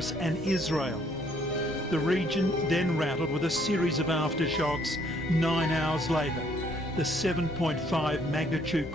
Cyprus and Israel. The region then rattled with a series of aftershocks 9 hours later. The 7.5 magnitude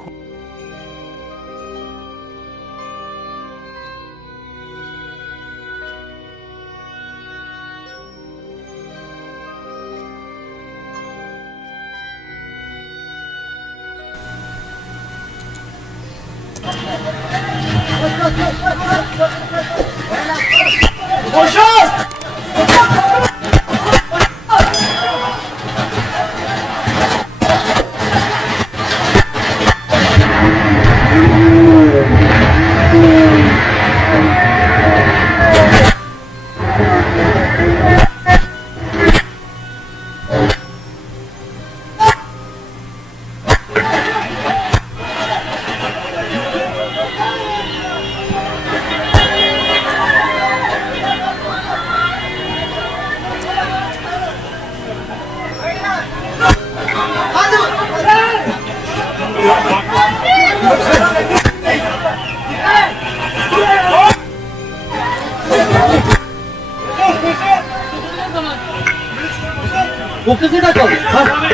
O kız nerede kaldı? Ha?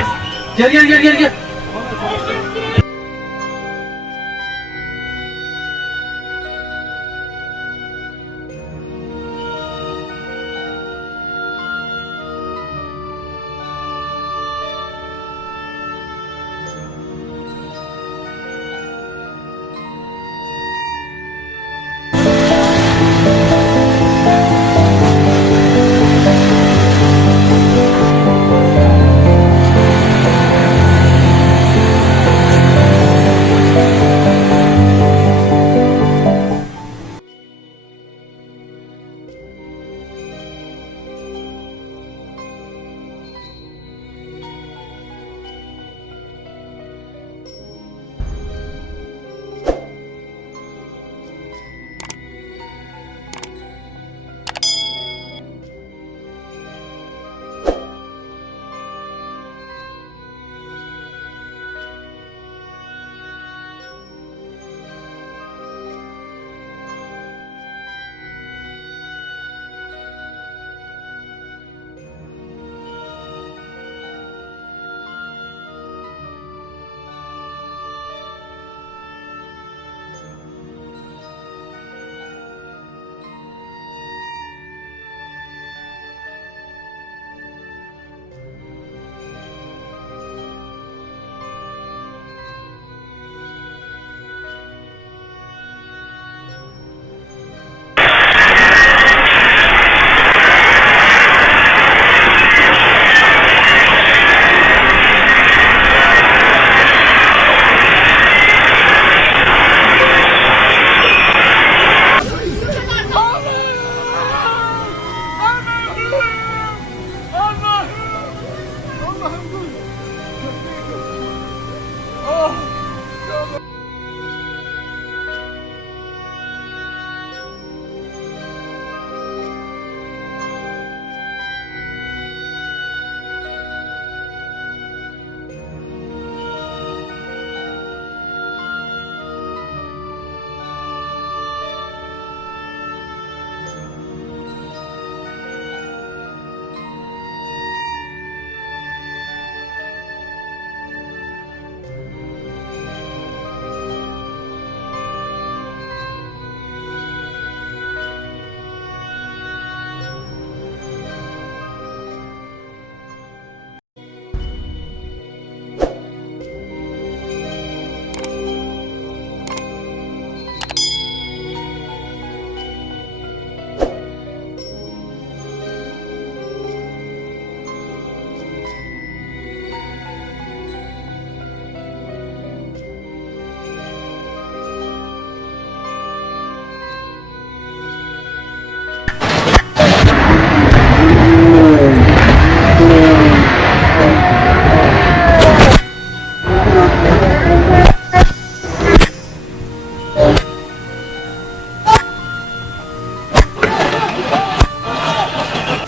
Gel.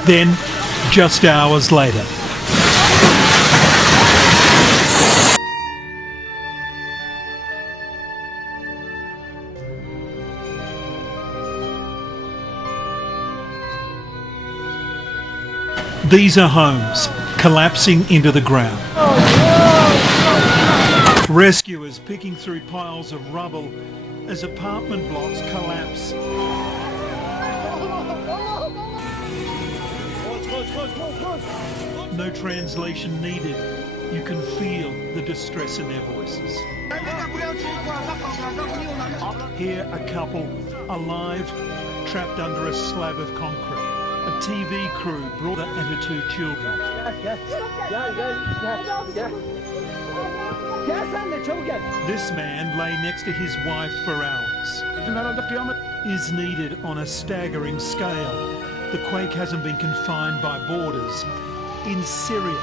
Then, just hours later, These are homes collapsing into the ground. Rescuers picking through piles of rubble as apartment blocks collapse. No translation needed. You can feel the distress in their voices. Here a couple, alive, trapped under a slab of concrete. A TV crew brought her and her 2 children. This man lay next to his wife for hours. Is needed on a staggering scale. The quake hasn't been confined by borders. In Syria,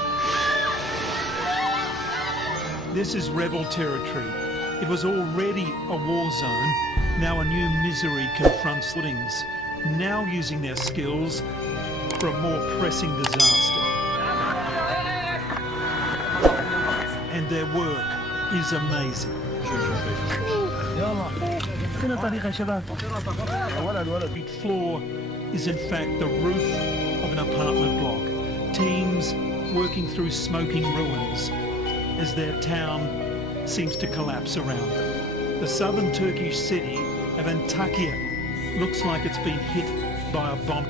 this is rebel territory. It was already a war zone. Now a new misery confronts footings, now using their skills for a more pressing disaster. And their work is amazing. The floor is in fact the roof of an apartment block. Teams working through smoking ruins as their town seems to collapse around them. The southern Turkish city of Antakya looks like it's been hit by a bomb.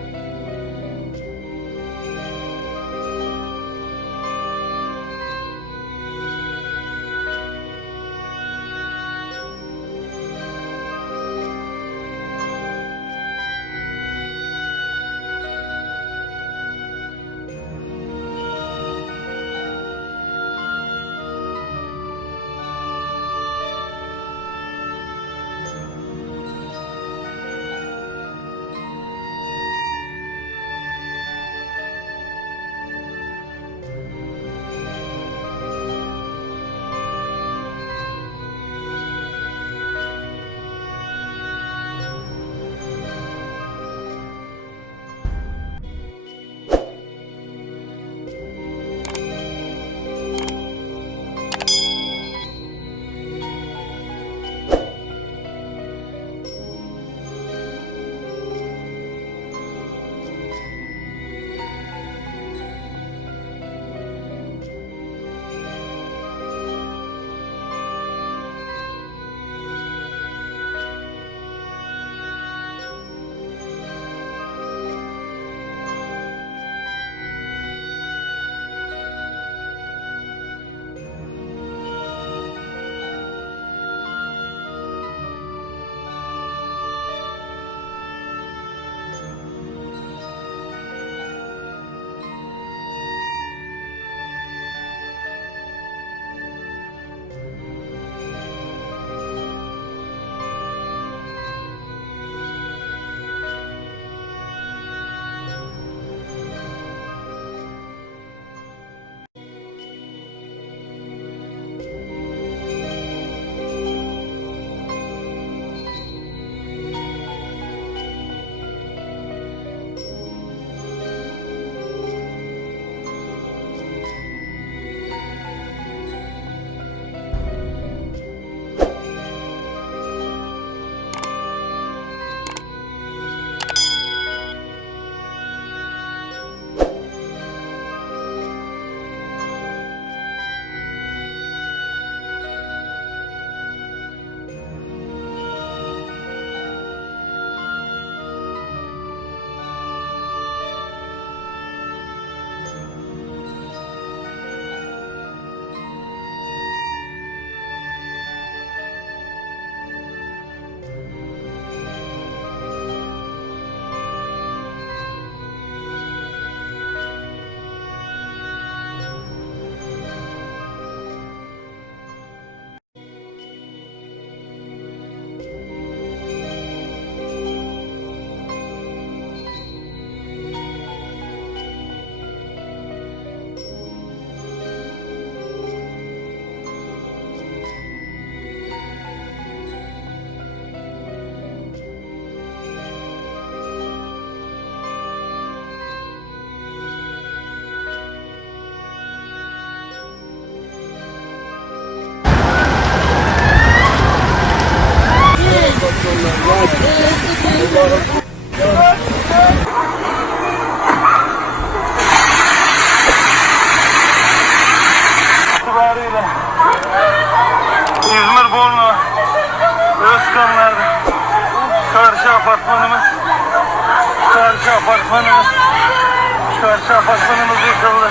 apartmanımız. Karşı apartmanımız yıkıldı.